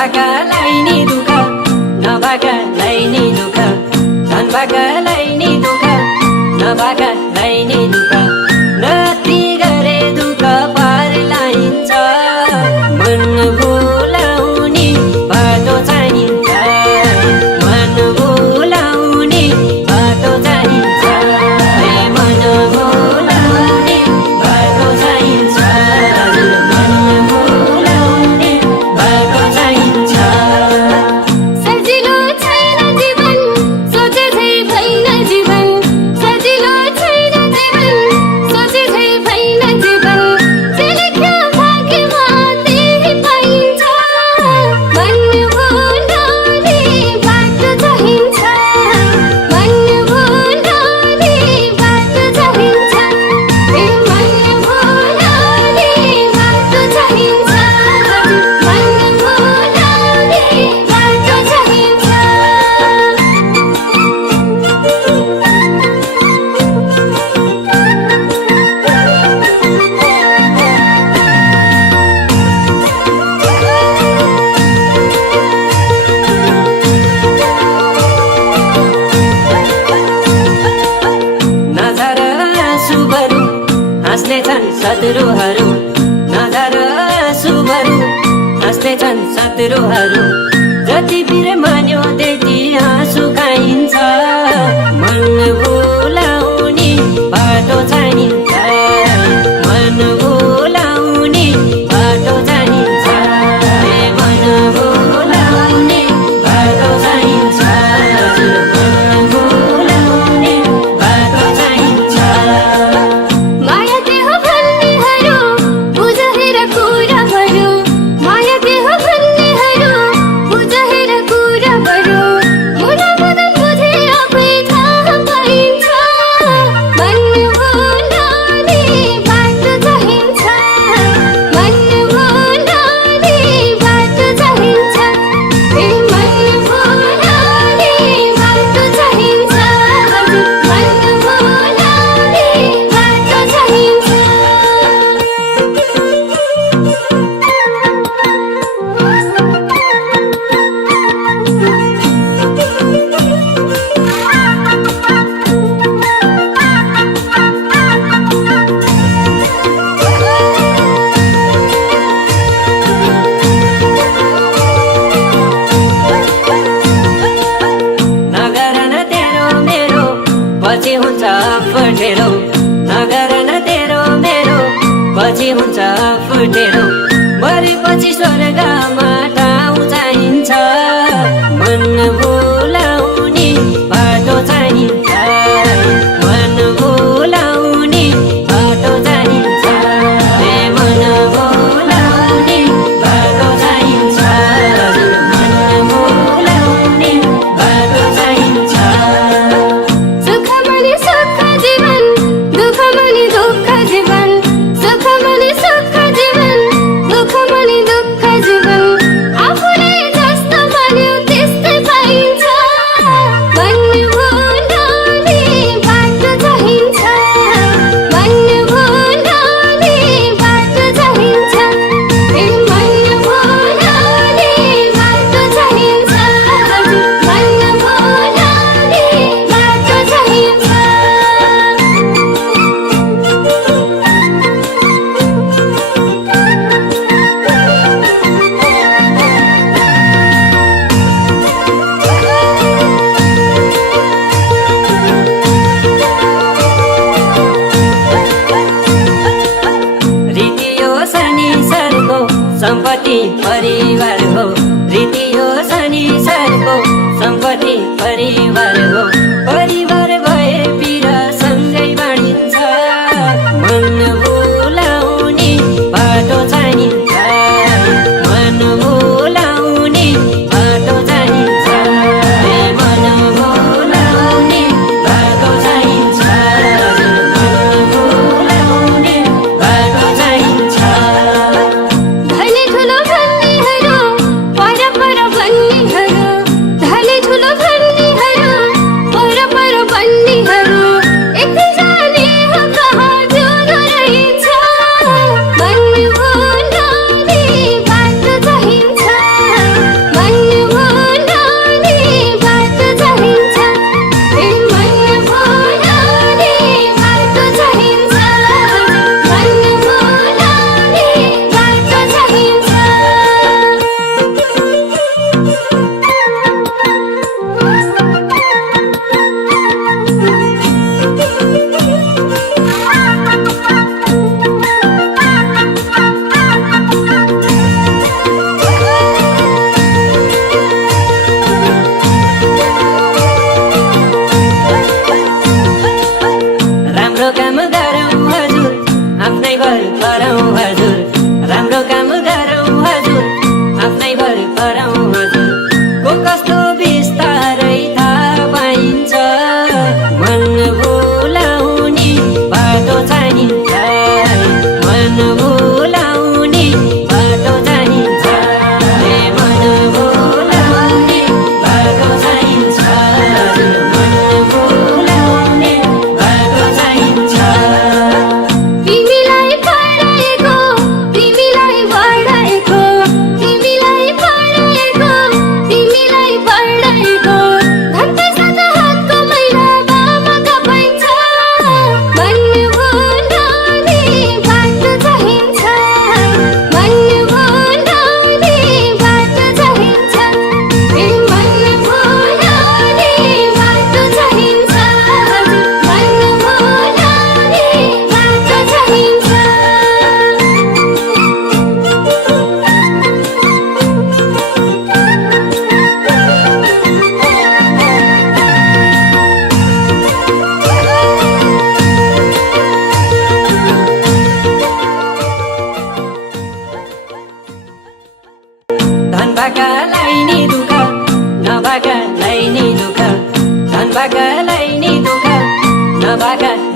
नभएकालाई नि दुःख नभएकालाई नि दुःख धन भएकालाई नि दुःख नभएकालाई नि दुःख नति गरे दुःख पर्लाइन्छ मन भुलाउने बाटो चाहिन्छ मन भुलाउने बाटो चाहिन्छ मन भुलाउने बाटो चाहिन्छ मन भुलाउने बाटो चाहिन्छ सजिलो छैन जीवन सोचे झै भएन जीवन सजिलो छैन जीवन सोचे झै भएन जीवन जे लेख्यो भाग्यमा त्यही पाइन्छ मन भुलाउने बाटो चाहिन्छ मन भुलाउने बाटो चाहिन्छ मन भुलाउने बाटो चाहिन्छ मन भुलाउने बाटो चाहिन्छ नजर आँसुहरू हाँस्नेछन् शत्रुहरू नजर आँसुहरू हाँस्नेछन् शत्रुहरू जति पिर मान्यो त्यति आँसु खाइन्छ मन भुलाउने बाटो चाहिन्छ मन भुलाउने बाटो चाहिन्छ मन भुलाउने बाटो चाहिन्छ मन भुलाउने बाटो चाहिन्छ माया के हो भन्नेहरू बुझेर कुरा गरौँ माया के हो भन्नेहरू बुझेर कुरा गरौँ मुना मदन बुझे आफै थाहा पाइन्छ नभएकालाई नि दुःख नभएकालाई नि दुःख धन भएकालाई नि दुःख नभएका